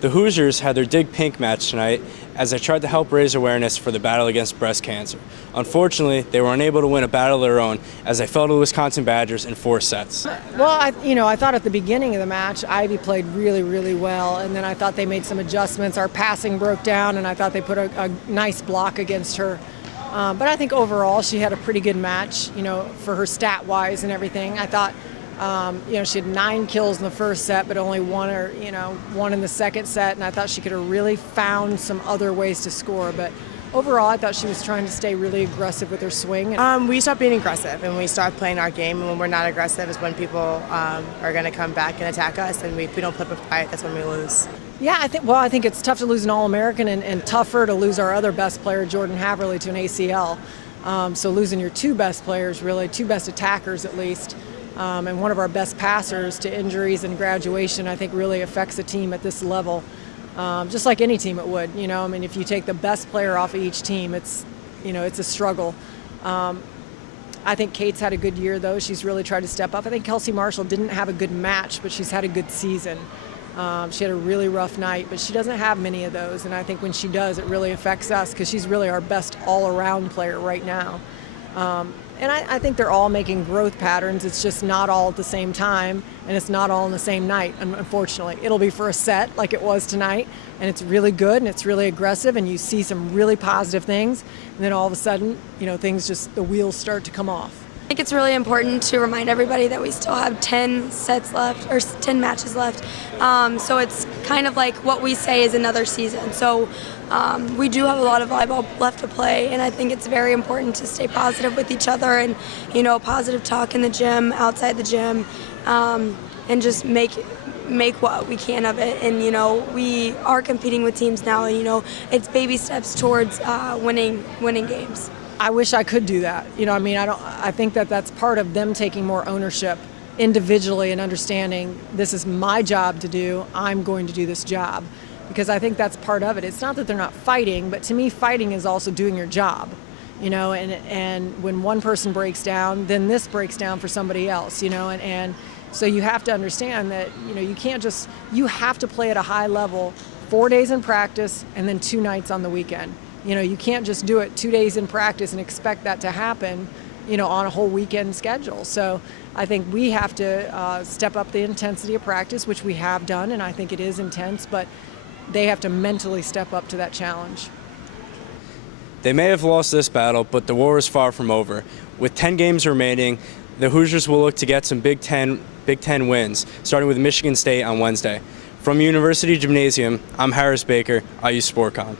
The Hoosiers had their Dig Pink match tonight as they tried to help raise awareness for the battle against breast cancer. Unfortunately, they were unable to win a battle of their own as they fell to the Wisconsin Badgers in 4 sets. Well, I thought at the beginning of the match, Ivy played really, really well, and then I thought they made some adjustments. Our passing broke down, and I thought they put a nice block against her. But I think overall, she had a pretty good match, for her stat-wise and everything. I thought, she had 9 kills in the first set, but only one in the second set, and I thought she could have really found some other ways to score. But overall, I thought she was trying to stay really aggressive with her swing. We stopped being aggressive, and we stopped playing our game. And when we're not aggressive is when people are going to come back and attack us, and if we don't flip a fight, that's when we lose. Yeah, I think it's tough to lose an All-American and tougher to lose our other best player, Jordan Haverly, to an ACL. So losing your 2 best players, really, 2 best attackers at least, and one of our best passers to injuries and graduation, I think really affects a team at this level. Just like any team it would, if you take the best player off of each team, it's a struggle. I think Kate's had a good year, though. She's really tried to step up. I think Kelsey Marshall didn't have a good match, but she's had a good season. She had a really rough night, but she doesn't have many of those, and I think when she does, it really affects us because she's really our best all-around player right now. And I think they're all making growth patterns. It's just not all at the same time, and it's not all in the same night, unfortunately. It'll be for a set like it was tonight, and it's really good, and it's really aggressive, and you see some really positive things, and then all of a sudden, the wheels start to come off. I think it's really important to remind everybody that we still have 10 sets left, or 10 matches left. So it's kind of like what we say is another season. So we do have a lot of volleyball left to play, and I think it's very important to stay positive with each other and, positive talk in the gym, outside the gym, and just make what we can of it. And, we are competing with teams now, and, it's baby steps towards winning games. I wish I could do that. I think that's part of them taking more ownership individually and understanding this is my job to do. I'm going to do this job, because I think that's part of it. It's not that they're not fighting, but to me, fighting is also doing your job. And when one person breaks down, then this breaks down for somebody else. And so you have to understand that you have to play at a high level 4 days in practice and then 2 nights on the weekend. You can't just do it 2 days in practice and expect that to happen, on a whole weekend schedule. So I think we have to step up the intensity of practice, which we have done, and I think it is intense, but they have to mentally step up to that challenge. They may have lost this battle, but the war is far from over. With 10 games remaining, the Hoosiers will look to get some Big Ten wins, starting with Michigan State on Wednesday. From University Gymnasium, I'm Harris Baker, IU SportCom.